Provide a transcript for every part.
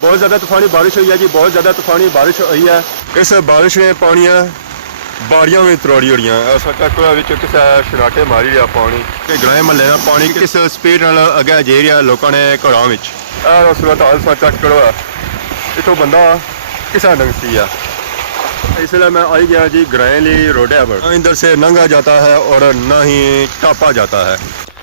बहुत ज़्यादा तूफानी बारिश हुई है जी, बहुत ज़्यादा तूफानी बारिश हुई है। इस बारिश ने पानियां बारियां भी त्रोड़ी हुई हैं। चक्कर किसी शराटे मारी रहा पानी कि ग्राए महल्ले का पानी किस स्पीड नाल अगे जे रहा लोगों ने घरों में सूरत हाल चेक करो इतों बंदा किसा नंगसी है। इसलिए मैं आई गया जी ग्राए रोड है पर इधर से नंगा जाता है और न ही टापा जाता है।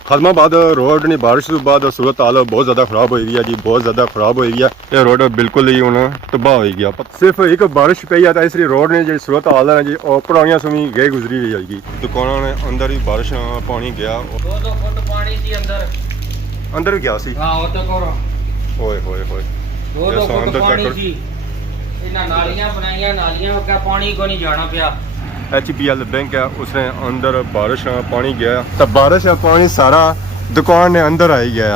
खदमाबाद रोड ने बारिश के बाद सूरत हाल बहुत ज़्यादा खराब हो गई है जी, बहुत ज़्यादा खराब हो गई है। ये रोड बिल्कुल ही हूँ तबाह हो गया। सिर्फ एक बारिश पई है तो इसलिए रोड ने जी सूरत हाल है जी और पुरानियां सुमी गए गुजरी रही जाएगी। दुकानों ने अंदर ही बारिश पानी गया, 2 फुट पानी सी अंदर भी गया सी। हां ओ तो करो ओए होए होए 2 फुट पानी सी। इन्हां नालियां बनाईयां, नालियां का पानी को नहीं जाना पिया। HBL बैंक है उसने अंदर बारिश पानी गया तो बारिश पानी सारा दुकान ने अंदर आई गया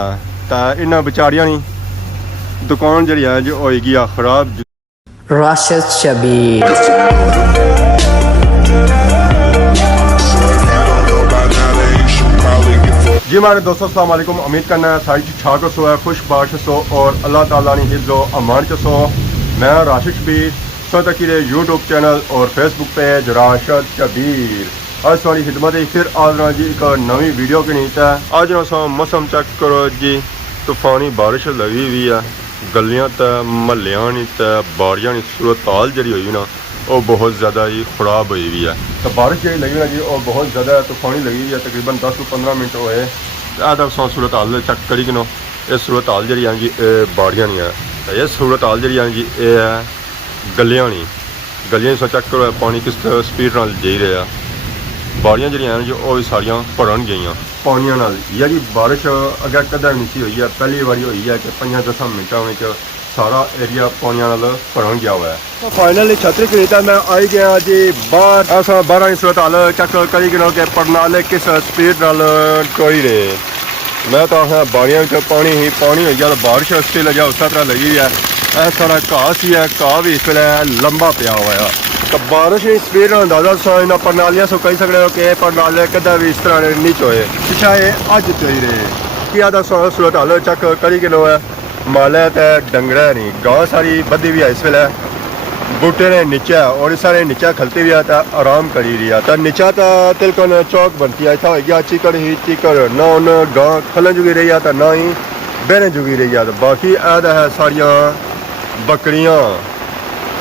तो इन्होंने बेचारियां नहीं दुकान जी है जो होगी खराब। राशिद शबीर जी हमारे दोस्तों अस्सलाम वालेकुम, उम्मीद करना है सारी छा को सो है खुश बाश सो और अल्लाह ताला ने हिफ्ज़ो अमान च सो। मैं राशिद शबीर सो तक यूट्यूब चैनल और फेसबुक पेज राशिद शबीर आज थोड़ी खिदमत फिर आज जी एक नवी वीडियो के नीचे आज ना मौसम चेक करो जी। तूफानी बारिश लगी हुई है, गलियां तो महलियां तो बाड़ियां सूरत हाल जी हुई ना वो बहुत ज़्यादा ही खराब हुई हुई है। तो बारिश जी लगी ना जी और बहुत ज़्यादा तूफानी लगी हुई है, तकरीबन 10 से 15 मिनट हुए तक सूरत हाल चेक करी कि ये सूरत हाल जी जी बाड़ियां नहीं है तो ये सूरत हाल जी जी ये है गलियां नहीं। गलियां चेक करो पानी किस स्पीड नाल जा रहा। बाड़ियां जी जी वो भी सारिया भरन गई पानिया नाल या जी बारिश अगर कदा नहीं सी हुई है, पहली बारी हुई है कि 5-10 मिनटों में सारा एरिया पानिया नाल भरन गया हुआ है। तो फाइनली छतरी खरीदा मैं आई गया जी बाहर ऐसा 12 सूरत हाल चेक करी गिनो कि परनाले किस स्पीड नाल टोई रहे। मैं तो आखा बाड़ियां पानी ही पानी हो गया तो बारिश उससे लगा उस तरह लगी है। यह सारा घाह सी है, घाह भी इस वे लंबा पिया हुआ है तो बारिश की स्पीड अंदाजा सो इन परनालियां सो कही सकते हो कि परनाले कदा भी इस तरह नहीं चोए पिछा ये अज चोई रहे कि आधा सूरत हाल चेक करी किलो है। माले तो डंगरा नहीं गाह सारी बदी भी है इस वे बूटे ने नीचे और सारे नीचे खलती भी है तो आराम करी रही है तो नीचा तो तिलकन चौक बनती है इतना हो गया चिकड़ ही चिकड़ ना उन गाह खलन जुगी रही है तो ना ही बहने जुगी रही है। तो बाकी ऐद है सारिया बकरियां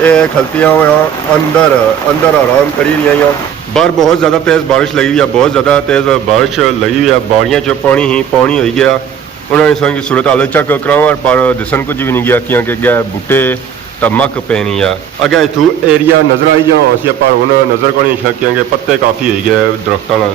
ये खलतियां हुआ अंदर अंदर आराम करी रही हैं। बाहर बहुत ज़्यादा तेज़ बारिश लगी हुई है, बहुत ज़्यादा तेज़ बारिश लगी हुई है। बाड़ियां च पानी ही पानी हो गया। उन्होंने संग सूरत हाल चेक करावा पर दिसन कुछ भी नहीं गया क्योंकि गए बूटे तो मक पैनी है अगे इतू एरिया नज़र आई जाओ पर हूँ नज़र को नहीं क्योंकि पत्ते काफ़ी हो गए दरख्तों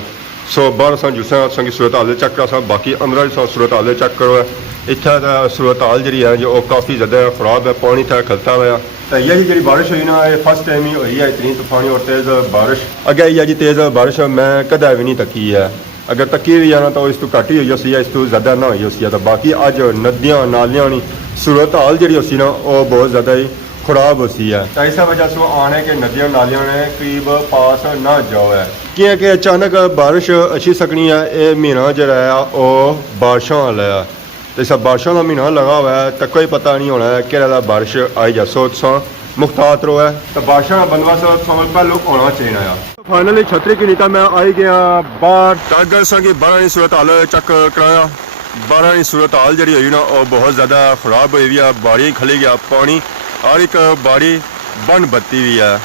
सो बाहर अस जुसा संग सूरत हाल चेक करा बाकी अंदर सूरत हाल चेक करो इतना सूरत हाल जी है जो काफ़ी ज़्यादा खराब है, पानी था खलता हुआ तो यही जी बारिश हुई ना ये फर्स्ट टाइम ही हुई है इतनी तूफानी और तेज़ बारिश। अगे यह जी तेज़ बारिश मैं कदा भी नहीं तकी है, अगर तकी भी है ना तो इस तो घट ही हुई उसी इस तो ज़्यादा ना हुई उसी तो बाकी अज नदियाँ नालियाँ नहीं सूरत हाल जी उसी ना वो बहुत ज़्यादा ही खराब होती है तो इस वजह से आने के नदियों नालियों ने करीब पास ना जाओ है क्योंकि अचानक बारिश अच्छी सकनी है। ये महीना जरा है वो बारिशों वाला है तो इस बारिशों का महीना लगा हुआ है तो कोई पता नहीं होना है कि बारिश आई जा सो मुख्तात रो है तो बारिशों का बंदोबस्त पहले होना चाहिए। फाइनली छतरी की नीता मैं आई गया बाहर टागर की 12 सूरत हाल चेक कराया। 12 सूरत हाल जी हुई ना वो बहुत ज़्यादा खराब हुई है, बाड़ी खली गया पानी हर एक बाड़ी बन बत्ती हुई है।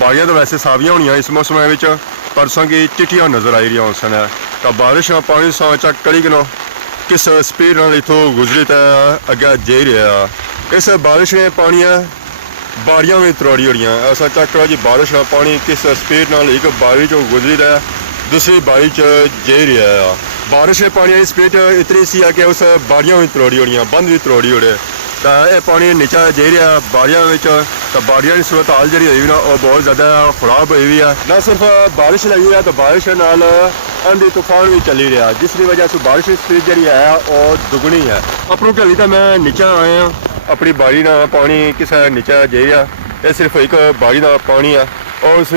बाड़ियाँ तो वैसे सावियाँ होनी इस मौसम में परसों की चिट्टियाँ नज़र आई रही उस समय तो बारिश पानी चेक करी गिनो किस स्पीड नाल इतों गुजरी तो अगे जा रहा। इस बारिश ने पानी बाड़ियाँ भी त्रोड़ी हो रही हैं। ऐसा चेक करो जी बारिश का पानी किस स्पीड नाल एक बाड़ी चो गुजरी तो दूसरी बाड़ी च जा रहा। बारिश के पानी की स्पीड इतनी सी है कि उस बाड़ियाँ भी त्रोड़ी हो रही बंद भी त्रोड़ी हो रहे तो यह पानी नीचा जा रहा बाड़ियाँ तो बाड़ियाँ की सूरत हाल जी हुई ना वो बहुत ज़्यादा खराब हुई हुई है। न सिर्फ बारिश लगी है तो बारिश नाल आंधी तूफान भी चली रहा जिसकी वजह से बारिश की स्पीड जी है वो दुगनी है। अपनों के तो मैं नीचा आया अपनी बाड़ी ना पानी किस नीचा जा रहा ये सिर्फ एक बाड़ी का पानी है और उस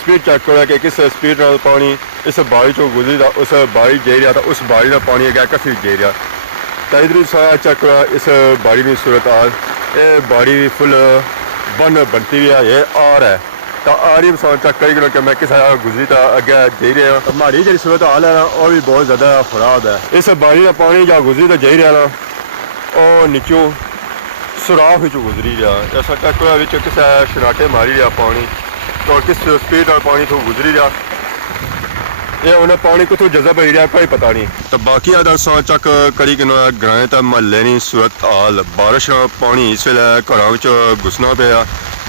स्पीड चेक करो कि किस स्पीड नाल पानी इस बाड़ी चो गुजरी उस बाड़ी जा रहा तो उस बाड़ी का पानी अगर कसी जा रहा तो इधर सारा चेक करो इस बाड़ी की सूरत हाल ਇਹ ਬਾੜੀ ਵੀ ਫੁੱਲ ਬਨ ਬਣਤੀ ਵੀ ਹੈ ਇਹ ਆਰ ਹੈ ਤਾਂ ਆਰੀ ਬਸਾਂ ਚੱਕ ਕਰੀ ਕਿ ਮੈਂ ਕਿਸੇ ਗੁਜ਼ਰੀ ਤਾਂ ਅੱਗੇ ਜਾਈ ਰਿਹਾ ਮਾੜੀ ਜਿਹੜੀ ਸੂਰਤ ਹਾਲ ਹੈ ਨਾ ਉਹ ਵੀ ਬਹੁਤ ਜ਼ਿਆਦਾ ਖਰਾਬ ਹੈ ਇਸ ਬਾੜੀ ਦਾ ਪਾਣੀ ਜਾਂ ਗੁਜ਼ਰੀ ਤਾਂ ਜਾਈ ਰਿਹਾ ਨਾ ਉਹ ਨੀਚੋਂ ਸੁਰਾਖ ਵਿੱਚੋਂ ਗੁਜ਼ਰੀ ਰਿਹਾ ਐਸਾ ਟੱਕਰਾ ਵਿੱਚ ਕਿਸੇ ਸ਼ਰਾਟੇ ਮਾਰੀ ਰਿਹਾ ਪਾਣੀ ਤਾਂ ਕਿਸ ਸਪੀਡ ਨਾਲ ਪਾਣੀ ਤੋਂ ਗੁਜ਼ਰੀ ਰਿਹਾ ਇਹ ਉਹਨੇ ਪਾਣੀ ਕਿੱਥੋਂ ਜਜ਼ਬ ਹੋ ਰਿਹਾ ਕੋਈ ਪਤਾ ਨਹੀਂ ਤਾਂ ਬਾਕੀ ਅਦਰ ਸਾਂ ਚੱਕ ਕਰੀ ਕਿ ਨਾ ਗ੍ਰਾਂ ਤਾਂ ਮਹੱਲੇ ਨਹੀਂ ਸੂਰਤ ਹਾਲ ਬਾਰਿਸ਼ ਨਾਲ ਪਾਣੀ ਇਸ ਵੇਲੇ ਘਰਾਂ ਵਿੱਚ ਘੁਸਣਾ ਪਿਆ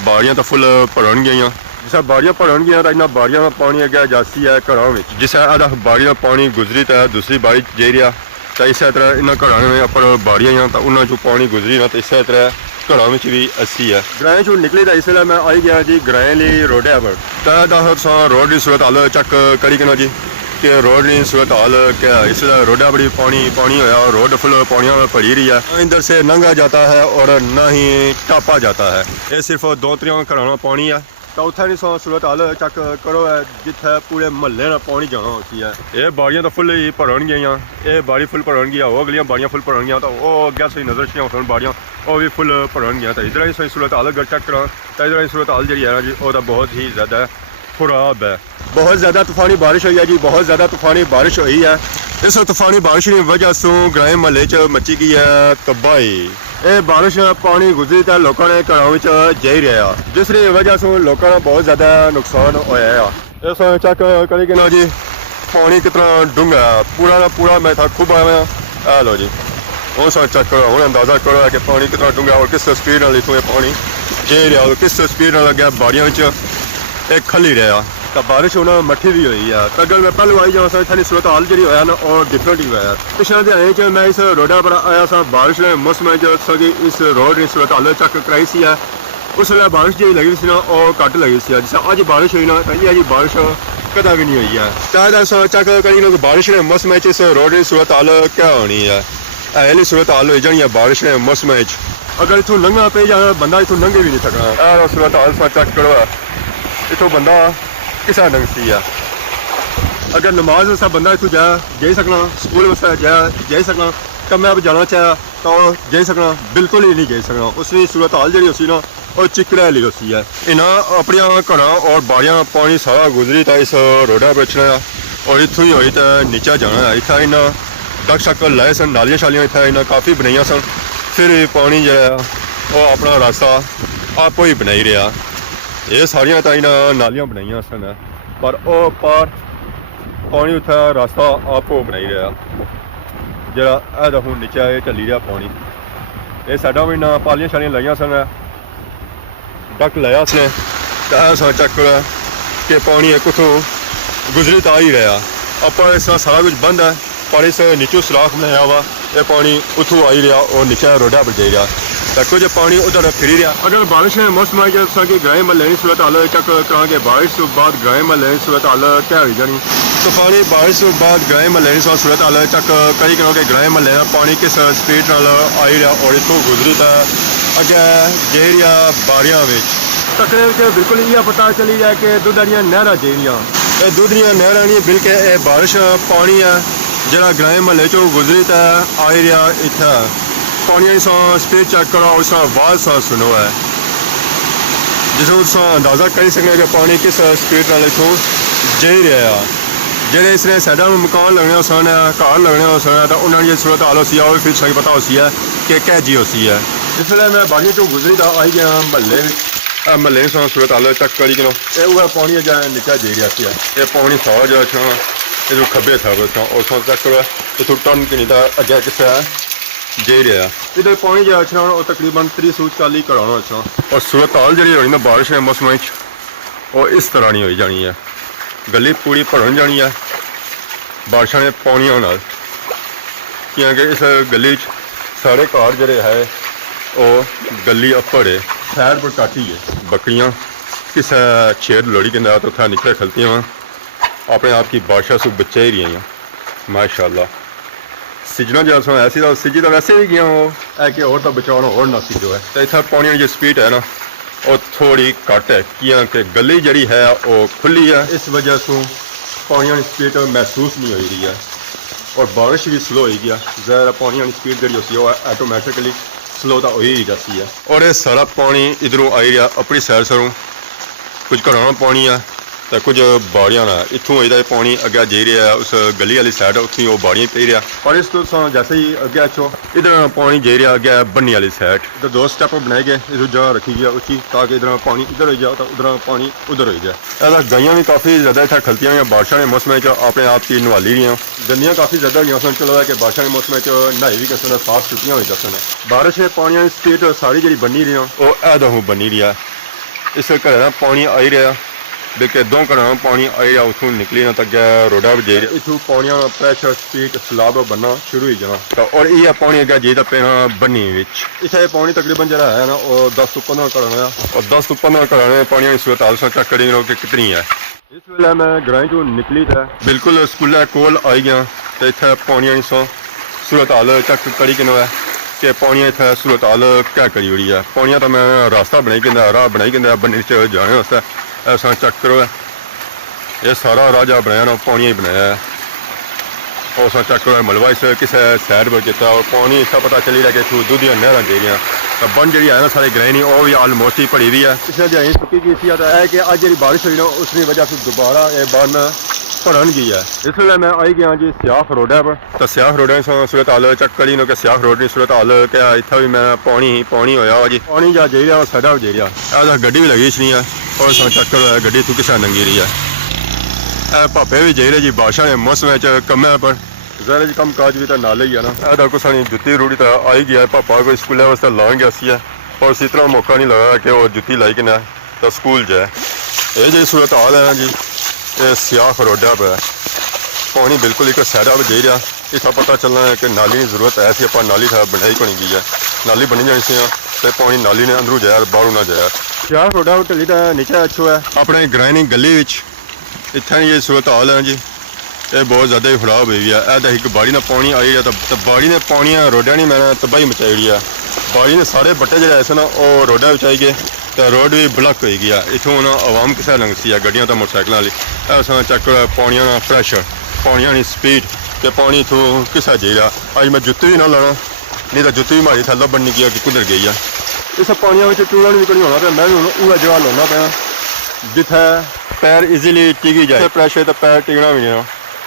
ਬਾੜੀਆਂ ਤਾਂ ਫੁੱਲ ਭਰਨ ਗਈਆਂ ਜਿਸ ਬਾੜੀਆਂ ਭਰਨ ਗਈਆਂ ਤਾਂ ਇਹਨਾਂ ਬਾੜੀਆਂ ਦਾ ਪਾਣੀ ਅੱਗੇ ਜਾਸੀ ਹੈ ਘਰਾਂ ਵਿੱਚ ਜਿਸ ਆਦਾ ਬਾੜੀਆਂ ਪਾਣੀ ਗੁਜ਼ਰੀ ਤਾਂ ਦੂਸਰੀ ਬਾੜੀ ਜਾ ਰਿਹਾ ਤਾਂ ਇਸੇ ਤਰ੍ਹਾਂ ਇਹਨਾਂ ਘਰਾਂ ਵਿੱਚ ਆਪਾਂ ਬਾੜੀਆਂ ਤਾਂ ਉਹਨਾਂ ਚੋਂ ਪਾਣੀ ਗੁਜ਼ਰੀ ਨਾ ਤਾਂ ਇਸੇ ਤਰ੍ਹਾਂ ਘਰਾਂ ਵਿੱਚ ਵੀ ਅੱਸੀ ਹੈ ਗ੍ਰਾਂ ਚੋਂ ਨਿਕਲੀ ਤਾਂ ਇਸ ਵੇਲੇ ਮੈਂ ਆਈ ਗਿਆ ਜੀ ਗ੍ਰਾਂ ਲਈ ਰੋਡਿਆ ਪਰ ਤਾਂ ਦਾ ਸਾਂ ਰੋਡ ਦੀ ਸੂਰਤ ਹਾਲ ਚੱਕ ਕਰੀ ਕਿ ਨਾ ਜੀ कि रोड नहीं सूरत हाल क्या इसलिए रोडा बड़ी पानी होया और रोड फुल पानियों में पड़ी रही है इधर से नंगा जाता है और न ही टापा जाता है ये सिर्फ 2-3 घरों पानी है तो उत्थे नहीं सो सूरत हाल चक करो है जिथे पूरे महल्ले में पानी जाना होती है ये बाड़ियां तो फुल ही भरन गई ये बाड़ी फुल भरन गई वो अगलियां बाड़ियां फुल भरन गई तो वो अगे सही नजर से उठन बाड़ियां वो भी फुल भरन गई तो इधर ही सही सूरत हाल अगर चेक करा तो इधर सूरत हाल जी है ना जी वो तो बहुत ही ज़्यादा खराब है बहुत ज़्यादा तूफानी बारिश हुई है जी बहुत ज़्यादा तूफानी बारिश हुई है इस तूफानी बारिश की वजह से ग्रां महल्ले च मची गई है तबाही ये बारिश पानी गुजरी तो लोगों ने घरों में जा रहा जिसकी वजह से लोगों का बहुत ज़्यादा नुकसान होया इस चेक करी कि ना जी पानी कितना डूंगा पूरा का पूरा मैं था खूब आया आ लो जी वो चेक करो हूँ अंदाज़ा करो कि पानी कितना डूंगा और किस स्पीड नाल इतों पानी जा रहा और किस स्पीड नाल अगे बाड़ियां एक खली रहा तो बारिश होना मट्ठी भी हुई है तो अगर मैं पहले आई जाऊँ इतनी सूरत हाल जी होया ना और डिफरेंट ही होया पिछले ध्यान च मैं इस रोडा पर आया सा बारिश ने मौसम सगी इस रोड की सूरत हाल चक कराई सी है उस वे बारिश जी लगी सी ना और घट लगी सी जिस अज बारिश हुई ना तो ये जी बारिश कदा भी नहीं हुई है चाहे चक करी बारिश ने मौसम इस रोड की सूरत हाल क्या होनी है ऐली सूरत हाल हो जानी है बारिश ने मौसम अगर इतों लंघना पे जाए बंदा इतों लंघे भी नहीं सकना सूरत हाल चक करो इतों बंदा किस ढंग से है अगर नमाज वास्ते बंदा इतों जा सकना स्कूल वास्ते जा सकना कम्में पर जाना चाहे तो जा सकना बिल्कुल ही नहीं जा सकना उसकी सूरत हाल जी होती ना और चिकड़ा वाली होती है इन्हें अपन घर और बाड़ियां पानी सारा गुजरी था इस रोडा बचना और इतों ही हुई तो नीचा जाना है इतना इन्हें डक शक लाए सन नालियां शालियां इतना इन्हें काफ़ी बनाई सन फिर पानी जो है अपना रास्ता आप ही बनाई रहा ये सारिया तो इन्हें नालियां बनाई सन पर वो पार पानी उत्थे रास्ता आप बनाई रहा जरा हूँ नीचे चली रहा पानी ये साडा भी इन्हें पालियां शालियां लाइया सन डक लाया उसने तो चक के पानी कुतों गुजरी तो आ ही रहा आप इस सारा कुछ बंद है पर इस नीचों सुराख बनाया वा ये पानी उतों आ ही रहा और नीचे रोडा पर जा रहा तो कुछ पानी उधर फिरी रहा अगर बारिश ने मौसम है जिस तरह की ग्रां महल्ले की सूरत हाल चक करा के बारिश तो बाद ग्रां महल्ले की सूरत हाल क्या हो जानी तूफानी बारिश तो बाद ग्रां महल्ले की सूरत हाल चक कई करो कि ग्रां महल्ले का पानी किस स्पीड नाल आई रहा और इतों गुजरी तो अगे जा रहा बाड़ियां तकरीबन बिल्कुल ये पता चली जाए कि दुध वाली नहर जा रही दुध दी नहर नहीं बल्कि बारिश पानी है जरा ग्रां महल्ले चो गुजरी तो आई रहा इतना पानी स्पीड चेक करो उस आवाज़ सा सुनो है जिसों अंदाज़ा कर सकते कि पानी किस स्पीड नाल इतों जा रहा जेडे इसने साइडा में मकान लगने सन घर लगने सन तो उन्होंने सूरत हाल होती है फिर सही पता होती है कि क्या जी होती है जिसमें मैं बाड़ियों चो गुजरी तो आई गया महल्ले सूरत हाल चक करी कि वह पानी नीचा जा रहा है ये पानी सौ जो ये खब्बे था उस चक करो इतों टन कि नहीं था अगे किस जा रहा इधर पानी जो अच्छा वो तकरीबन 30-40 घरों अच्छा और सूरत हाल जी होनी ना बारिश के मौसम वो इस तरह नहीं हो जानी है गली पूरी भरन जानी है बारिशों ने पानियों नाल क्योंकि इस गली सारे घर जोड़े है वो गली अप्पड़ है खैर पर काटी है बकरियां किस शेर लोड़ी के अंदर तो उत्थे नीचे खलती हैं अपने आप की बादशाह से बच्चे ही रही हैं माशाल्लाह सीजना जो ऐसी तो सीजी तो वैसे भी गया वो है कि और तो बचाओ और ना सीजो है तो इतना पानी की जो स्पीड है ना वो थोड़ी घट है क्योंकि गली जड़ी है वो खुली है इस वजह से पानी की स्पीड महसूस नहीं हो रही है और बारिश भी स्लो हो गया ज़्यादा पानी की स्पीड जी होती है वो ऑटोमैटिकली ਫਲੋ ਤਾਂ ਉਹੀ ਜਾਸੀ ਆ ਔਰ ਇਹ ਸਾਰਾ ਪਾਣੀ ਇਧਰੋਂ ਆਈ ਰਿਹਾ ਆਪਣੀ ਸਾਈਡ ਸਰੋਂ ਕੁਝ ਘਰਾਂ ਪਾਣੀ ਆ ਤੇ ਕੁਝ ਬਾੜੀਆਂ ਨਾਲ ਇੱਥੋਂ ਇਹਦਾ ਪਾਣੀ ਅੱਗੇ ਜਾ ਰਿਹਾ ਉਸ ਗਲੀ ਵਾਲੀ ਸਾਈਡ ਉੱਥੇ ਉਹ ਬਾੜੀਆਂ ਪਈ ਰਿਹਾ ਪਰ ਇਸ ਤੋਂ ਜੈਸੇ ਹੀ ਅੱਗੇ ਚੋ ਇਧਰ ਪਾਣੀ ਜਾ ਰਿਹਾ ਅੱਗੇ ਬੰਨੀ ਵਾਲੀ ਸਾਈਡ ਇਧਰ ਦੋ ਸਟੈਪ ਬਣਾਏ ਗਏ ਇਧਰ ਜਗ੍ਹਾ ਰੱਖੀ ਗਿਆ ਉੱਚੀ ਤਾਂ ਕਿ ਇਧਰ ਪਾਣੀ ਇਧਰ ਹੋ ਜਾ ਤਾਂ ਉਧਰ ਪਾਣੀ ਉਧਰ ਹੋ ਜਾ ਇਹਦਾ ਗਾਈਆਂ ਵੀ ਕਾਫੀ ਜ਼ਿਆਦਾ ਇੱਥੇ ਖਲਤੀਆਂ ਹੋਈਆਂ ਬਾਰਿਸ਼ਾਂ ਦੇ ਮੌਸਮ 'ਚ ਆਪਣੇ ਆਪ ਹੀ ਨਵਾਲੀ ਰਹੀਆਂ ਗੰਦੀਆਂ ਕਾਫੀ ਜ਼ਿਆਦਾ ਹੋਈਆਂ ਸਨ ਚਲੋ ਕਿ ਬਾਰਿਸ਼ਾਂ ਦੇ ਮੌਸਮ 'ਚ ਨਹਾਈ ਵੀ ਕਿਸੇ ਦਾ ਸਾਫ਼ ਛੁੱਟੀਆਂ ਹੋਈ ਦੱਸਣ ਬਾਰਿਸ਼ ਦੇ ਪਾਣੀਆਂ ਦੀ ਸਪੀਡ ਸਾਰੀ ਜਿਹੜੀ ਬੰਨੀ ਰਹੀਆਂ ਉਹ ਇਹਦਾ ਹੋ ਬੰਨੀ ਰਿਹਾ ਇਸ ਘਰ ਦਾ ਪਾਣੀ ਆਈ ਰਿਹਾ ਦੇਖੇ ਦੋ ਘਰਾਂ ਪਾਣੀ ਆਇਆ ਉਥੋਂ ਨਿਕਲੀ ਨਾ ਤੱਕ ਰੋਡਾ ਵਜੇ ਇਥੋਂ ਪਾਣੀਆਂ ਦਾ ਪ੍ਰੈਸ਼ਰ ਸਪੀਡ ਸਲਾਬ ਬੰਨਾ ਸ਼ੁਰੂ ਹੀ ਜਾਣਾ ਤਾਂ ਔਰ ਇਹ ਪਾਣੀ ਅੱਗੇ ਜੇ ਤਾਂ ਪੈਣਾ ਬੰਨੀ ਵਿੱਚ ਇੱਥੇ ਪਾਣੀ ਤਕਰੀਬਨ ਜਿਹੜਾ ਹੈ ਨਾ ਉਹ 10 ਤੋਂ 15 ਘਰਾਂ ਦਾ ਔਰ 10 ਤੋਂ 15 ਘਰਾਂ ਦੇ ਪਾਣੀ ਦੀ ਸੂਰਤ ਹਾਲ ਚੈੱਕ ਕਰੀ ਲੋ ਕਿ ਕਿਤਨੀ ਹੈ ਇਸ ਵੇਲੇ ਮੈਂ ਗ੍ਰਾਂਡ ਤੋਂ ਨਿਕਲੀ ਤਾਂ ਬਿਲਕੁਲ ਸਕੂਲ ਕੋਲ ਆਈ ਗਿਆ ਤੇ ਇੱਥੇ ਪਾਣੀਆਂ ਦੀ ਸੂਰਤ ਹਾਲ ਚੈੱਕ ਕਰੀ ਕਿਨੋ ਹੈ ਕਿ ਪਾਣੀਆਂ ਇੱਥੇ ਸੂਰਤ ਹਾਲ ਕਿਆ ਕਰੀ ਹੋਈ ਹੈ ਪਾਣੀਆਂ ਤਾਂ ਮੈਂ ਰਸਤਾ ਬਣਾਈ ਕਹਿੰਦਾ ਰਾਹ ਬਣਾਈ ਕਹਿੰਦਾ ਬੰਨੀ ਚ ਜਾਣੇ ਵਾਸਤੇ ऐसा चेक करो ये सारा राजा बनाया ना पानी ही बनाया है और चेक करो मलबा इस किस साइड पर किया और पानी इसका पता चली रहा कि दूध नहर दे रही तो बन जी है ना सारे ग्रहणी वो भी आलमोस्ट ही भरी हुई है पिछले दिन सुकी गई थी तो है कि अज जी बारिश हुई ना उसकी वजह से दोबारा ये बन भरन गई है इसलिए मैं आई गया जी सियाफ रोड पर तो सियाफ रोड सूरत हाल चेक करी नो कि सियाफ रोड की सूरत हाल क्या इतना भी मैं पानी होया जी पानी जा जी रहा साडा भी जी रहा गड्डी भी लगी छनी है और चेक करो गड्डी तू किसा नंगी रही है भापे भी जाई रहे जी बारिशा के मौसम कम पर ज़ाहिर जी कम काज भी तो नाले ही है ना ऐसा कुछ नहीं जुत्ती रूढ़ी तो आई गया पापा कोई स्कूल वास्ते लान गया सी है और इसी तरह मौका नहीं लगा कि वो जुत्ती लाई कि ना तो स्कूल जाए ये जी सूरत हाल है ना जी ये सियाफ रोडा पर पानी बिल्कुल एक साइड पर जा रहा इतना पता चलना है कि नाली की जरूरत है सी आप नाली था बनाई को नहीं गई है नाली बनी जानी सी तो पानी नाली ने अंदरों जाया बाहरों ना जाया सियाफ रोडा ढली का नीचे अच्छो है अपने ग्राइनी गली इतना ये सूरत हाल है जी ये बहुत ज़्यादा ही खराब हुई है ऐसा एक बाड़ी ने पानी आई है तो बाड़ी ने पानी रोडा नहीं मैंने तबाही मचाई रही है बाड़ी ने सारे बट्टे जो ऐसे ना वो रोडा बचाई गए तो रोड भी ब्लॉक हो गया इतों ना आवाम किसा लंघ सी है गड्डियां तो मोटरसाइकिल वाली ऐसा चेक पानिया का प्रेशर पानिया की स्पीड तो पानी इतों किसा जी रहा अज मैं जुत्ती भी ना लाना नहीं तो जुत्ती भी मारी था लभन नहीं गया कि कुधर गई है इस पानिया में टूरन भी कोई होना तो मैं भी हूँ वह जगह लाना पाया जिथे पैर ईजीली टिकी जाए प्रेशर तो पैर टिकना भी नहीं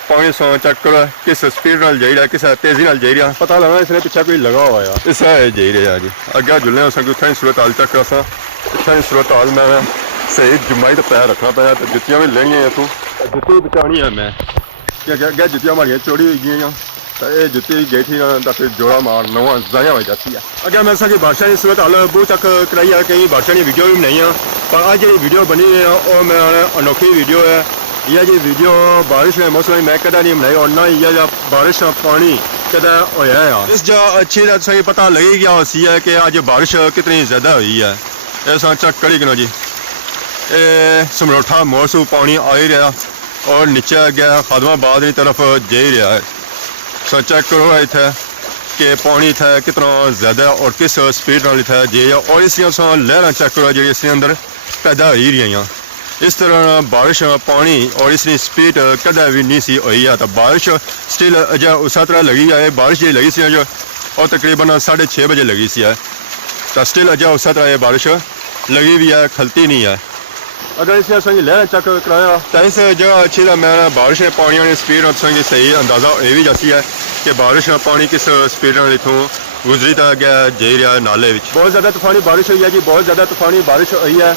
पानी सौ चेक करो किस स्पीड नाल जा रहा किस तेजी नाल जा रहा पता लगा इसने पीछे कोई लगा हुआ है इस जा रहा जी अगे जुलने उत्थां सूरत हाल चेक करा इतना सूरत हाल मैं सही जुम्मा तो पैर रखना पाया तो जुत्तियां भी लेनी इतों जुत्ती बचानी है मैं अगे जुत्तियां मारियां चोरी हो गई तो ये जुत्ती गई थी तो फिर जोड़ा मार नवा जाया हो जाती है अगर मैं सर बादशाह की सूरत हाल बहुत चेक कराई है कई बादशाह की वीडियो भी बनाई है पर अज जी वीडियो बनी है और मैं अनोखी वीडियो है यह जी वीडियो बारिश के मौसम में मैं कदा नहीं बनाई और ना यह बारिश का पानी कदा होया है इस जगह अच्छी सही पता लगी गया सी है कि अज बारिश कितनी ज़्यादा हुई है ऐसा चेक करी करो जी समरोठा मौसू पानी आ ही रहा और नीचे गया खादमाबाद की तरफ जा ही रहा है सो चेक करो इतने कि पानी इतना कितना ज़्यादा और किस स्पीड नाल इतना जे और इस लहर चेक करो जी इसके अंदर पैदा हो ही रही इस तरह बारिश पानी और इसकी स्पीड कदा भी नहीं सी हुई है तो बारिश स्टिल अजय उस तरह लगी है बारिश जी लगी सी अजय और तकरीबन 6:30 बजे लगी सी है तो स्टिल अजय उस तरह ये बारिश लगी भी है खलती नहीं है अगर इसे असं लहर चेक कराया तो इस जगह अच्छी था मैं बारिश के पानी की स्पीड असं सही अंदाज़ा ये भी जाती है कि बारिश का पानी किस स्पीड इतों गुजरी तो गया जा रहा है नाले में बहुत ज़्यादा तूफानी बारिश हुई है जी बहुत ज़्यादा तूफानी बारिश हुई है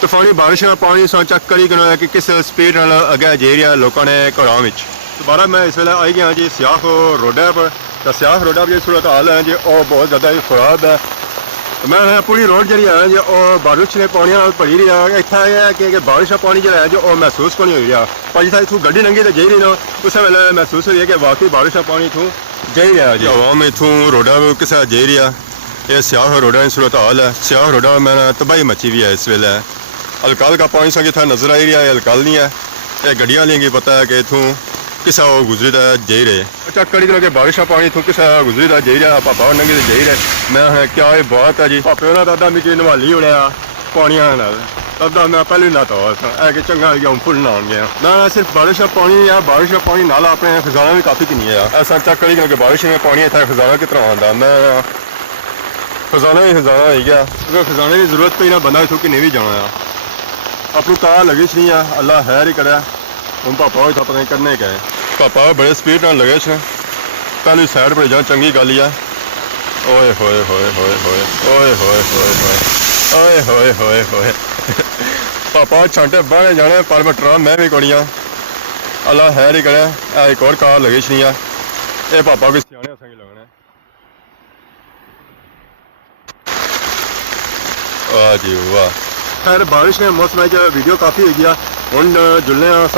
तूफानी बारिश का पानी सो चेक करी करो कि किस स्पीड अगे जा रहा है लोगों ने घरों में दोबारा मैं इस वे आई गया जी सियाफ रोडा पर तो सियाफ रोडा पर सूरत हाल है जी और बहुत ज़्यादा ही खराब है मैं पूरी रोड जी है जी और बारिश ने पानी भरी रही है इतना है कि बारिश का पानी जो है जो महसूस को नहीं हो रहा पर जितना इतों गड्डी लंघी तो जा रही ना उस वे महसूस हुई है कि वाकई बारिश का पानी इतों जा ही रहा जी आवाम इतों रोडा किस जा रहा ये सियाफ रोडा की सूरत हाल है सियाफ रोडा मैंने तबाही मची भी है इस वेले अलकाल का पानी संग इतना नजर आ रहा है अलकाल नहीं है ये गड्डियां लेंगी पता है कि इतों किसा वो गुजरी था जा रहे अच्छा कड़ी तरह के बारिश का पानी इतों किसा गुजरी था जा रहा पापा नंगे तो जा रहे मैं क्या ये बात है जी पापे उन्होंने दादा मिगी नवाली उड़िया पानिया तदा मैं पहले ना तो है कि चंगा हूँ फुल ना गया ना सिर्फ बारिश का पानी है बारिश का पानी नाला अपने खजाना भी काफ़ी नहीं है ऐसा चेक करी कि बारिश में पानी इतना खजाना कितना आता मैं खजाना ही खजाना हो गया। अगर खजाने की जरूरत पई ना बंदा इथों कि नहीं भी जाना है अपनी कार लगी नहीं है अल्लाह खैर ही करे। हम पापा हो पता नहीं करने गए पापा बड़े स्पीड नाल लगे छे पहली साइड पर जा चंगी गल ही है। ओए होए होए होए होए ओए होए होए होए ओए होए होए होए पापा छांटे बाहर जाने पर मैं ट्राम मैं भी कोड़ियाँ अल्लाह खैर ही करे। एक और कार लगी नहीं है ये पापा को सियाने असेंगी लगना वाह जी वाह। खैर बारिश ने मौसम वीडियो काफ़ी हो गया हम जुलने अस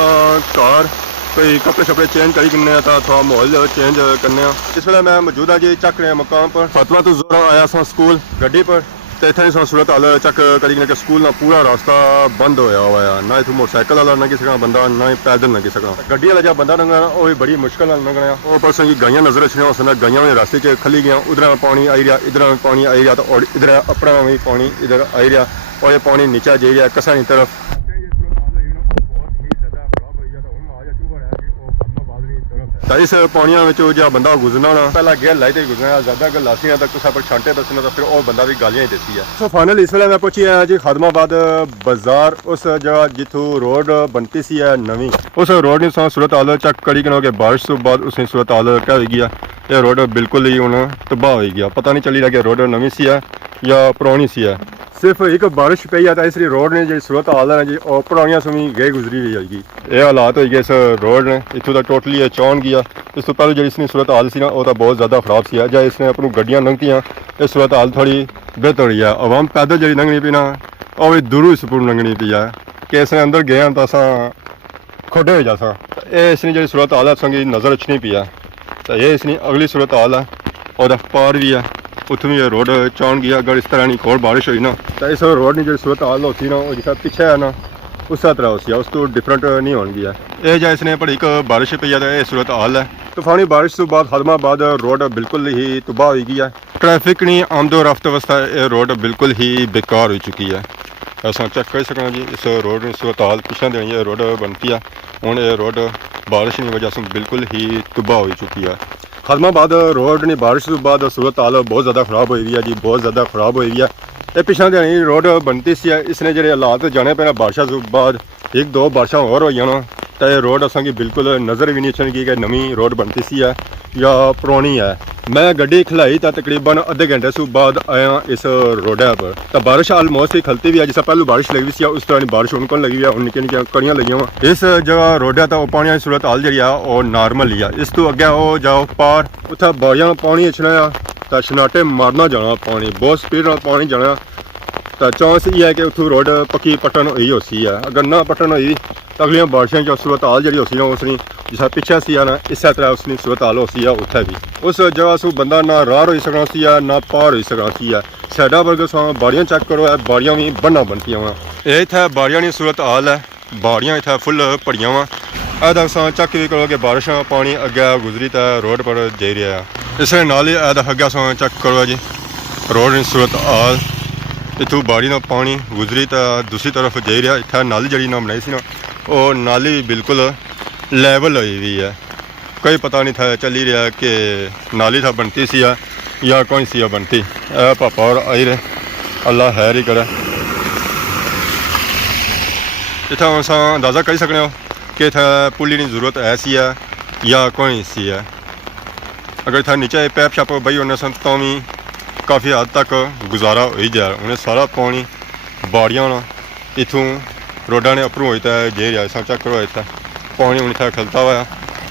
कार कोई कपड़े शपड़े चेंज करी करने थोड़ा माहौल चेंज करने। इस वे मैं मौजूद हाँ जी चक रहे मकाम पर फातिमा तो जोरा आया सा स्कूल गड्डी पर तो इतने सा सूरत हाल चक करी कि स्कूल ना पूरा रास्ता बंद होया हुआ है ना इतों मोटरसाइकिल वाला लंघी सकना बंदा ना ही पैदल लंघी सकना गड्डी वाला जब बंदा लंघना वो भी बड़ी मुश्किल लंघना। वो परसों की गाइयां नजर अच्छी उस गाइयां में रास्ते च खली गया उधर पानी आई रहा इधर पानी आई रहा तो और इधर अपना भी पानी इधर आई रहा और ये पानी नीचा जा रहा कसानी तरफ। इस पानियों में जो बंदा गुजरना ना पहला गेयर लाई तो गुजरना ज्यादा अगर लासियां तक कुछ पर छांटे दसना तो फिर वो बंदा भी गालियां ही देती है। सो फाइनल इस वे मैं पहुंची है जी खादमाबाद बाजार उस जगह जिथों रोड बनती सी है नवी उस रोड ने सूरत हाल चक कड़ी के बारिश तो बाद उसने सूरत हाल क्या हो गया ये रोड बिल्कुल ही हूँ तबाह हो गया पता नहीं चली रहा कि रोड नवी सी है या पुरानी सी है। सिर्फ एक बारिश पई है तो इस रोड ने जी सूरत हाल है जी और पुरानियां समी गई गुजरी हुई आएगी ये हालात हो गए इस रोड ने इतों तक टोटली चौन गया। इस तो पहले जी इसकी सूरत हाल सी ना वो तो बहुत ज़्यादा खराब सी है जब इसने अपनी गड्डियां लंघतियां ये सूरत हाल थोड़ी बेहतर हुई है। अवाम पैदल जी लंघनी पी ना और भी दूरों सुपुर लंघनी पी है कि इसने अंदर गए तो अस खोडे हो जासा ये इसने जी सूरत हाल है संगी नज़र अच्छी पी है तो ये इसकी अगली सूरत हाल है और पार भी है उतों ये रोड चौन गया। अगर इस तरह की और बारिश हुई ना तो इस रोड की जो सूरत हाल होती ना वो जिस पीछे है ना उस तरह होती है उस तो डिफरेंट नहीं होगी है ये जो इसने बड़ी बारिश पई है तो ये सूरत हाल है। तूफानी बारिश तो बाद खादमाबाद रोड बिल्कुल ही तबाह हो गई है ट्रैफिक नहीं आमदो रफ्त वास्ते ये रोड बिल्कुल ही बेकार हो चुकी है। अस चेक कर सकना जी इस रोड की सूरत हाल पिछले दिन ये रोड बनती है हूँ ये रोड बारिश की वजह से बिल्कुल ही तबाह हो चुकी है। खादमाबाद रोड ने बारिश तो बाद सूरत हाल बहुत ज़्यादा खराब हुई है जी बहुत ज़्यादा खराब हुई है। ये पिछले दिन रोड बनती सी है इसने जो हालात जाने पे बारिशा तो बाद एक दो बारिशा और हो ना तो ये रोड असेंगी बिल्कुल नज़र भी नहीं अच्छी कि नवी रोड बनती सी है या पुरानी है। मैं गड्डी खिलाई तो तकरीबन अद्धे घंटे से बाद आया इस रोड पर तो बारिश आलमोस्ट ही खलती भी है जिस पहलू बारिश लगी सी उस तरह बारिश उनको लगी हुई है निक्की निक्की कड़ियाँ लगी हुआ इस जगह रोड है तो पानी की सूरत हाल जी है और नॉर्मल ही है। इस तो अगे वो जाओ पार उत्थे बारियां पानी अचना तो छनाटे मारना जाना पानी बहुत स्पीड पानी जाना तो चांस ये है कि उतों रोड पक्की पट्टन हुई हो सी है। अगर ना पट्टन हुई तो अगलियां बारिशों जो सूरत हाल जी होती उसने जिस पिछे सी है ना इस तरह उसकी सूरत हाल होती है उत्थे भी उस जगह से बंदा ना राह हो सकना सी है ना पार हो सकना सी है। साइडा पर बारियां चेक करो बारियां भी बनना बनतियां वा ये इत्थे बारियां की सूरत हाल है बारियां इत्थे फुल भरियां वा चेक भी करो कि बारिश पानी अगे गुजरी तो रोड पर जा रहा है। इस नाल ही अगे चेक करो जी रोड की सूरत हाल इतों बाड़ी का पानी गुजरी तो दूसरी तरफ जा रहा इतना नाली जी ना बनाई सी ना वो नाली बिल्कुल लैवल हुई है कोई पता नहीं था चली रहा कि नाली था बनती सी या कौन सी बनती पापा और आई रहे अल्लाह खैर ही करे। इतना अस अंदाज़ा कर सकते हो कि इतना पुली की जरूरत है सी है या कौन सी है। अगर इतना नीचे पैप शैप बही होने सन तो भी काफ़ी हद तक गुजारा हो ही जाए उन्हें सारा पानी बाड़ियां इतों रोडा ने अपरों होता है जे रहा चेक करो इतना पानी हूँ इतना खलता हुआ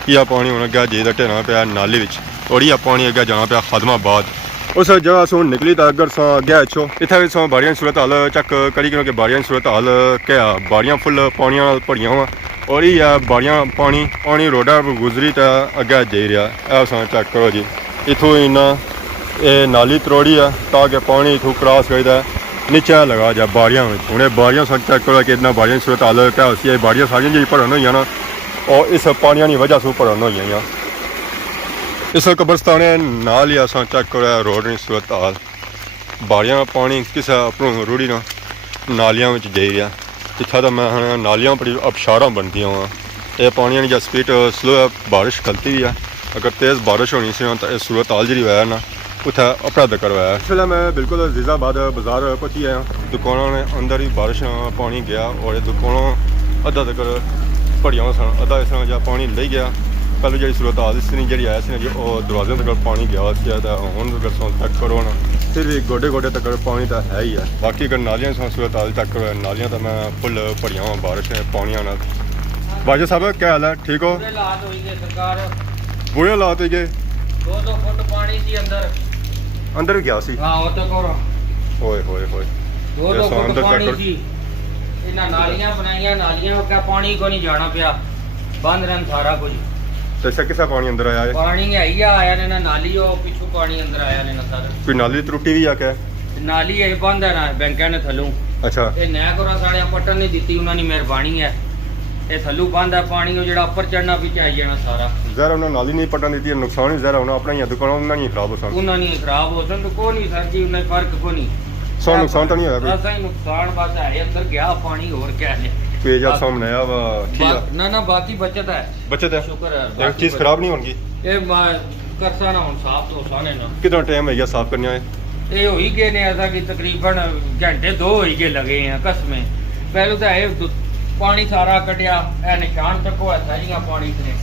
यह पानी हूँ अगर जे ढेना पाया नाली और यह पानी अगर जाना पाया खादमाबाद उस जगह से निकली तो अगर अगे अच्छो इतना भी बाड़ियां सूरत हाल चेक करी कि बाड़ियां सूरत हाल क्या बाड़ियां फुल पानिया भरिया हुआ और यह बाड़ियां पानी रोडा पर गुजरी तो अगे जा रहा चेक करो जी इतों इन्ना ये नाली त्रोड़ी है ताकि पानी इतों क्रॉस करता नीचे लगा जाए बाड़ियां में उन्हें बाड़ियां चेक करो कि इतना बाड़ियां सूरत हाल क्या होती है बाड़ियां सारियां जी भरन हुई ना और इस पानी की वजह से भरन हुई। इस कब्रस्तान नाल ही अस चेक करो रोड की सूरत हाल बाड़ियां पानी किस अपनों रूढ़ी ना नालियां में जा रहा इतना तो मैं नालियां बड़ी अबशारां बनदियां वा ये पानी की जब स्पीड स्लो है बारिश खलती भी है अगर तेज़ बारिश होनी सी तो इस सूरत हाल जी है ना उत्थे अपना दक्कर होया इस वेले मैं बिल्कुल अजीजाबाद बाजार पहुंची आया दुकानों ने अंदर ही बारिश पानी गया और दुकानों अद्धा तक्कर भड़ियां सन अद्धा इस तरह जा पानी ले गया पहले जी सूरत हाल इस जी आया सी जी दरवाजे तक पानी गया हुण चेक करो ना फिर भी गोडे गोडे तक पानी तो है ही है बाकी अगर नालियां सूरत हाल चेक करो नालियां तो मैं फुल भड़ियां बारिश पानियां नाल बाजा साहब क्या हाल है ठीक हो बुरे हालात होई गए सरकार बुरे हालात हो गए 2 फुट पानी सी अंदर भी गया सी हाँ वो तो करो होए होए होए 2 फुट अंदर पानी तक सी इन्हां नालियां बनाइयां नालियां का पानी को नहीं जाना पिया बंद रहन सारा कुछ तो अच्छा किसा पानी अंदर आया है पानी है ही आया ने ना नाली हो पिछू पानी अंदर आया ने ना सारा कोई नाली त्रुटि भी आके नाली है बंद है ना बैंਕਾਂ ने थलू अच्छा ਇਹ ਨਹਿ ਕੋਰਾ ਸਾੜਿਆ ਪੱਟਣ ਨਹੀਂ ਦਿੱਤੀ ਉਹਨਾਂ ਦੀ ਮਿਹਰਬਾਨੀ ਹੈ ਇਹ ਥੱਲੂ ਬੰਦ ਹੈ ਪਾਣੀ ਉਹ ਜਿਹੜਾ ਉੱਪਰ ਚੜਨਾ ਪਿੱਛੇ ਆਈ ਜਾਣਾ ਸਾਰਾ ਜ਼ਰਾ ਉਹਨਾਂ ਨਾਲੀ ਨਹੀਂ ਪਟਣ ਦਿੱਤੀ नुकसान ही ਜ਼ਰਾ ਉਹਨਾਂ ਆਪਣਾ ਹੀ ਦੁਕਾਨਾਂ ਉਹਨਾਂ ਨਹੀਂ ਖਰਾਬ ਹੋ ਸਨ ਉਹਨਾਂ ਨਹੀਂ ਖਰਾਬ ਹੋ ਸਨ ਕੋਈ ਨਹੀਂ ਸਰ ਜੀ ਉਹਨਾਂ ਫਰਕ ਕੋਈ ਨਹੀਂ ਸੋ नुकसान ਤਾਂ ਨਹੀਂ ਹੋਇਆ ਕੋਈ ਅਸਾਂ ਹੀ ਨੁਕਸਾਨ ਬਸ ਹੈ ਅੰਦਰ ਗਿਆ ਪਾਣੀ ਹੋਰ ਕਿਆ ਹੈ पेज आप सामने आया वा ठीक है ਨਾ ਨਾ ਬਾਕੀ ਬਚਤ ਹੈ बचत है ਸ਼ੁਕਰ ਹੈ एक ਬਾਕੀ चीज खराब नहीं होगी ਇਹ ਕਰਸਾ ਨਾ ਹੁਣ ਸਾਫ ਤੋਂ ਸਾਨੇ ਨਾ कितना टाइम है या साफ करने आए ਇਹ ਹੋਈ ਗਏ ਨੇ ਐਸਾ ਕਿ ਤਕਰੀਬਨ ਘੰਟੇ 2 ਹੋਈ ਗਏ ਲਗੇ ਆ ਕਸਮੇ ਪਹਿਲੋਂ ਤਾਂ ਇਹ ਪਾਣੀ ਸਾਰਾ ਕੱਢਿਆ ਇਹ ਨਿਸ਼ਾਨ ਤੱਕ ਹੋਇਆ ਸਾਰੀਆਂ ਪਾਣੀ ਤੇ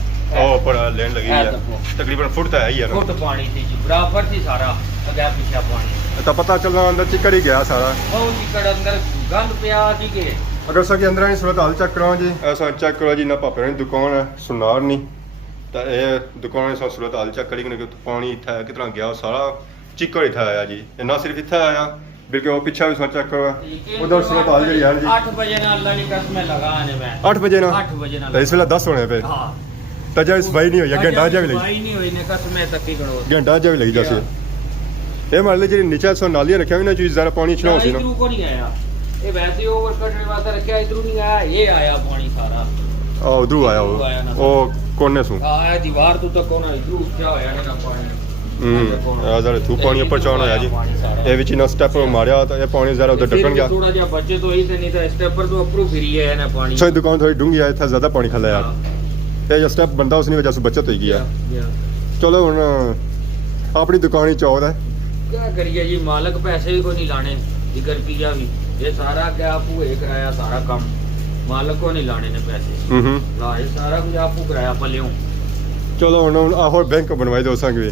ओ पर लेन लगी है है देखो। तकरीबन फुट तो है ही है ना ਫੁੱਟ ਪਾਣੀ ਸੀ ਜੀ ਬਰਾਬਰ ਸੀ ਸਾਰਾ ਅਗਾ ਪਿਛਾ ਪਾਣੀ तो पता चलना अंदर चिकड़ ही गया सारा ਉਹ ਚਿਕੜ ਅੰਦਰ ਗੰਦ ਪਿਆ ਸੀਗੇ अगर सके अंदर ही सूरत हाल चेक करो जी ऐसा चेक करो जी ना पापे की दुकान है सुनार नहीं तो ये दुकान है सूरत हाल चेक करी कि पानी इतना कितना गया सारा चिकड़ इतना आया जी ये ना सिर्फ इतना आया बल्कि वो पीछे भी चेक करो उधर सूरत हाल जी है जी 8 बजे ना अल्लाह की कसम लगा ने मैं 8 बजे ना 8 बजे ना तो इस वेले 10 होने पे हां तजा इस भाई नहीं होया घंटा जा भी लगी भाई नहीं होई ने कसम तक ही करो घंटा जा भी लगी जैसे ये मान ली जी नीचे सो नालियां रखा हुई ना चीज जरा पानी छना सी ना इधरू को नहीं आया ये वैसे ओवर करने वास्ते रखा इधरू नहीं आया ये आया पानी सारा आ उधर आया वो कोने सु हां ये दीवार तो तक कोना इधरू क्या होया ने ना पानी आ जरा तू पानी ऊपर चढ़ आया जी ये विच ना स्टेप मारया तो ये पानी जरा उधर ढकन गया थोड़ा जिहा बचे तो ही नहीं तो स्टेप पर तो अप्रूव फिरी है ना पानी सो दुकान थोड़ी डूंगी है था ज्यादा पानी खला यार ये जो स्टेप बंदा उसने वजह से बचत हो गई है चलो हुन अपनी दुकान ही चौध है क्या करिए जी मालक पैसे भी को नहीं लाने जिगर किया भी ये सारा क्या आपू कराया सारा काम मालक को नहीं लाने ने पैसे लाए सारा कुछ आपू कराया पलियों चलो हुन आ होर बैंक बनवाई दो संग भी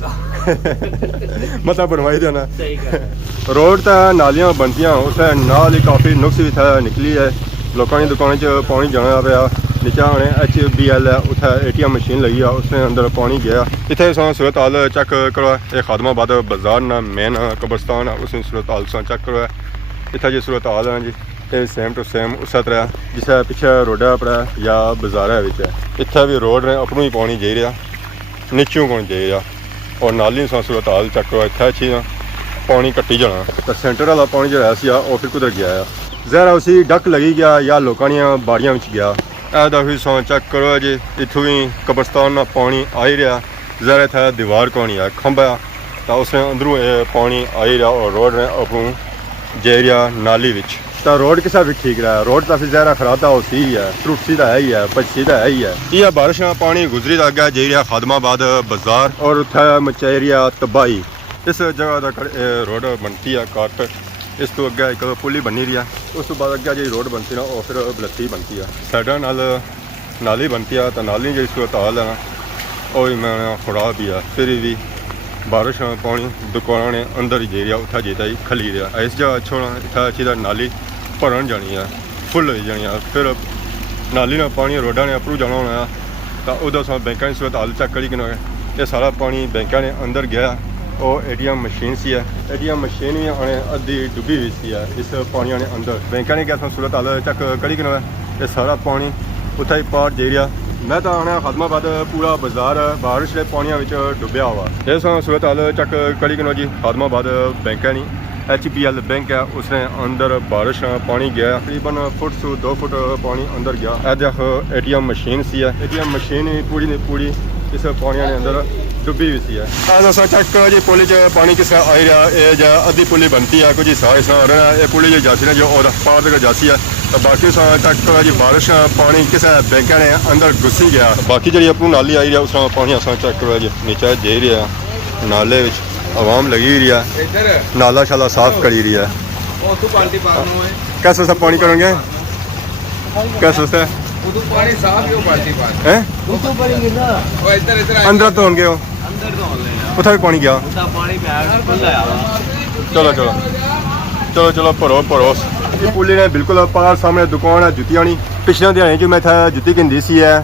मतलब बनवाई देना सही कर रोड तो नालियां बनतियां उसे नाल ही काफ़ी नुक्स भी था निकली है लोगों की दुकान च पानी जाना पाया नीचे आने HBL है उत्थे ATM मशीन लगी है उसने अंदर पानी गया इतने सूरत हाल चेक करो ये खादमाबाद बाजार ना मेन कब्रस्तान है उसने सूरत हाल चेक करो इतना जी सूरत हाल है जी ये सेम टू सेम उस तरह जिस पिछे रोडा पर या बाजार इतना भी रोड ने अपनों ही पानी जाई रहा नीचों कौन जाई रहा और नाली सूरत हाल चेक करो इतना अच्छी पानी कट्टी जाना तो सेंटर वाला पानी जो है वो फिर कुधर गया है जहरा उसी डक लगी गया या लोगों बाड़ियां में गया ऐसा भी सौ चेक करो जी इतों भी कब्रस्तान ना पानी आ ही रहा जहरा था दीवार को नहीं है खंभा तो उसने अंदरों पानी आ ही रहा और रोड ने अपनों जा रहा नाली विच तो रोड किसा भी ठीक रहा रोड तो फिर जहरा खराब था उसी ही है त्रुटसी तो है ही है पची तो है ही है यह बारिश में पानी गुजरी तो अगर जा रहा खादमाबाद बाजार और उत्थे मचाई रहा तबाही इस जगह तक रोड बनती है काट इस तो अगे एक पुल ही बनी रही है उस तो बाद अगे जी रोड बनती ना और फिर बलत्ती बनती है साइडा नाल नाली बनती है तो नाली जी सूरत हाल है ना वो भी मैं खराब भी है फिर भी बारिश में पानी दुकान ने अंदर ही जे रहा उठा जेता ही खली रहा इस जगह छोड़ा इतना अच्छी नाली भरन जानी है फुल हो जानी है फिर नाली में पानी रोडा ने अप्रू जाना होना तो उधर सो बैंकों की सूरत हाल चेक करी कि ये सारा पानी बैंकों ने अंदर गया और ATM मशीन सी है ATM मशीन भी आने अद्धी डुबी हुई सी है इस पानी ने अंदर बैंकों ने क्या सूरत हाल चेक करी कि ये सारा पानी उत्थे ही पार जा रहा मैं तो आने खादमाबाद पूरा बाजार बारिश के पानियों में डुबया हुआ ये सूरत हाल चेक करी कि जी खादमाबाद बैंक है नहीं HBL बैंक है उसने अंदर बारिश पानी गया तकरीबन फुट से 2 फुट पानी अंदर गया यह देखो ATM मशीन सी है ATM मशीन पूरी नहीं पूरी इस पानी के अंदर डुबी हुई सी है दोस्तों चेक करो जी पुली च पानी किस आ रहा है अद्धी पुली बनती है कुछ हिस्सा इस ये पुली जो जासी ने जो पार तक जासी है तो बाकी चेक करो जी बारिश पानी किस बैंक ने अंदर घुसी गया बाकी जी अपनी नाली आई रही है उस पानी अस चेक करो जी नीचे जा रहा नाले आवाम लगी रही है इधर नाला शाला साफ करी रही है ਉਹ ਤੋਂ ਪਾਲਟੀ ਪਾਣੋ ਹੈ कैसे सब पानी करेंगे कैसे से ਉਹ ਤੋਂ ਪਾਣੀ ਸਾਫ ਹੀ ਉਹ ਪਾਲਟੀ ਪਾ हैं ਉਹ ਇੱਧਰ अंदर तो होंगे हो ਅੰਦਰ ਤੋਂ ਲੈ ਆ उधर भी पानी गया ਉਹਦਾ ਪਾਣੀ ਬੈਗ ਖੁੱਲਾ ਆ चलो चलो चलो चलो भरो भरो ये पुली ने बिल्कुल पार सामने दुकान है जुतियां नहीं पिछले दिहाड़े जो मैं था जुती किंदी सी है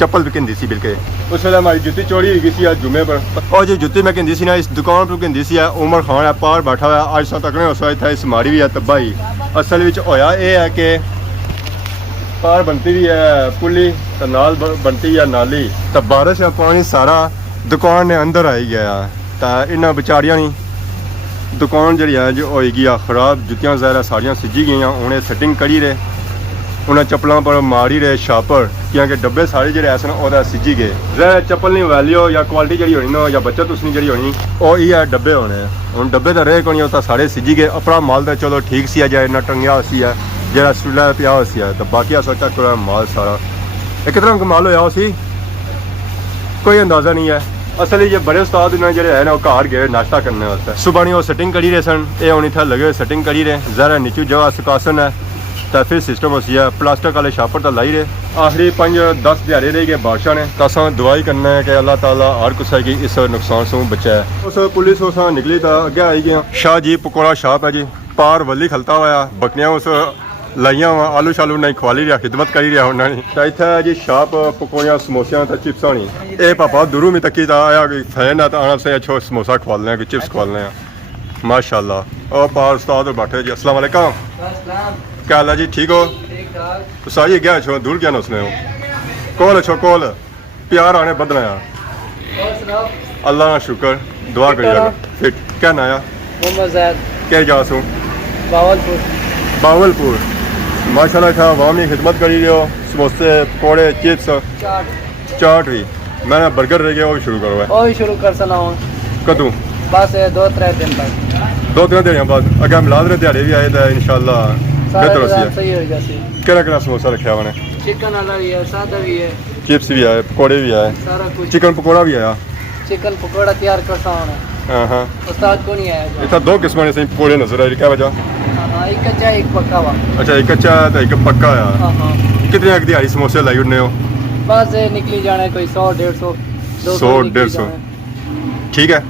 चप्पल भी किंदी सी बिल्कुल उस वेले हमारी जुती चोरी हो गई सी आज जुम्मे पर और जो जुती मैं किंदी सी ना इस दुकान पर किंदी सी है उमर खान है पार बैठा हुआ है आज सौ तक उस था इस मारी भी है तब्बा ही असल विच होया ये है कि पार बनती भी है पुली तो नाल बनती है नाली तो बारिश का पानी सारा दुकान ने अंदर आई गया तो इन्होंने बेचारियां नहीं दुकान जी है जो होगी आ खराब जुतियां ज़ाहिर सारियां सिजी गई उन्हें सेटिंग करी रहे उन्हें चप्पलों पर मारी रहे शापर क्योंकि डब्बे सारे जो ऐसे ना सिजी गए ज़ाहिर चप्पल नहीं वैल्यू या क्वालिटी जी होनी ना या बचत उसनी जी होनी और ये है डब्बे होने हम डब्बे तो रहे कोनी तो सारे सिजी गए अपना माल तो चलो ठीक सी है जाए इन्ना टंगिया सी है जरा स्टूला पिया सी है तो बाकी सोचा करो माल सारा एक तरह का माल होया सी कोई अंदाज़ा नहीं है असल ये बड़े उस्ताद ने जो है ना वो घर गए नाश्ता करने वास्ते सुबह नहीं वो सेटिंग करी रहे सन ये होनी था लगे हुए सेटिंग करी रहे ज़रा नीचू जगह सुकासन है तो फिर सिस्टम उसी है प्लास्टिक वाले शापर तो लाई रहे आखिरी 5-10 दिहाड़े रह गए बादशाह ने तो असा दुआई करना है कि अल्लाह ताला हर कुछ की इस नुकसान से बचाए उस पुलिस उस निकली तो अगे आई गया शाह जी पकौड़ा शाप है जी पार वली खलता हुआ बकरियां उस लाइया वा आलू शालू नहीं खवाली रहा खिदमत करी रहा उन्होंने तो इतना जी शाप पकौड़ियां समोसियां तो चिप्स होनी ये पापा दूरों में तकी था आया कोई फैन है तो आना से अच्छो समोसा खवा लें कोई चिप्स खवा लें माशाल्लाह और पार उस्ताद बैठे जी अस्सलाम वालेकुम क्या हाल है जी ठीक हो तो सारी क्या छो दूर क्या ना उसने हो कॉल अच्छो कॉल प्यार आने बदना यार अल्लाह का शुक्र दुआ करिएगा फिर क्या नाया मोहम्मद जैद क्या जा सू बावलपुर बावलपुर माशाल्लाह था अवामी खिदमत करी रहे हो समोसे पकौड़े चिप्स चाट भी मैंने बर्गर रह गया वो भी शुरू करो है और शुरू कर सना हूँ कदू बस 2-3 दिन तक 2-3 दिन बाद अगर मिलाद रहे दिहाड़े भी आए तो इंशाल्लाह सारा बेहतर बाजार होसी सही हो जाती केड़ा केड़ा समोसा रखा हुआ ने चिकन वाला भी है सादा भी है चिप्स भी आए पकौड़े भी आए सारा कुछ चिकन पकौड़ा भी आया चिकन पकौड़ा तैयार करता हूँ हाँ हाँ उस्ताद को नहीं आया इतना 2 किस्म ने सही पकौड़े नजर आ रही क्या वजह हाँ एक कच्चा एक पक्का हुआ अच्छा एक कच्चा है तो एक पक्का हाँ है हाँ कितने एक दिहाड़ी समोसे लाई उड़ने हो बस निकली जाने कोई 100-150 100-150 ठीक है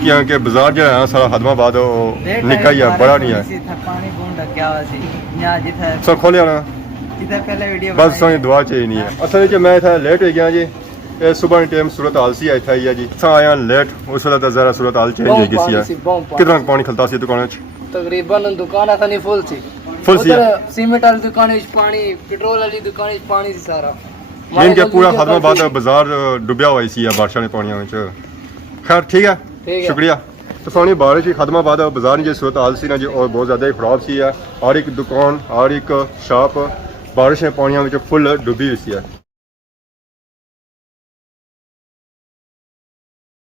क्योंकि बाजार जो है सारा हदमाबाद निका ही है बड़ा नहीं है पानी बूंद क्या सी यहाँ जिथे सब खोले आना जिथे पहले वीडियो बस सारी दुआ चाहिए नहीं है असल में मैं इतना लेट हो गया जी ये सुबह टाइम सूरत हाल सी आई था जी सा आया लेट उस वेले तो जरा सूरत हाल चेंज हो गई सी कितना पानी खलता सी दुकान तकरीबन दुकान था फुल सी फुल सी सीमेंट वाली दुकान में पानी पेट्रोल वाली दुकान में पानी सी सारा इनके पूरा हदमाबाद बाजार डुबया हुआ सी है बारिशा ने पानिया में खैर ठीक है शुक्रिया तो सोनी बारिश ही खदमाबाद बाजार जी सूरत हाल सी ना जी और बहुत ज़्यादा खराब सी है हर एक दुकान हर एक शॉप बारिश में पानिया में फुल डुबी हुई सी है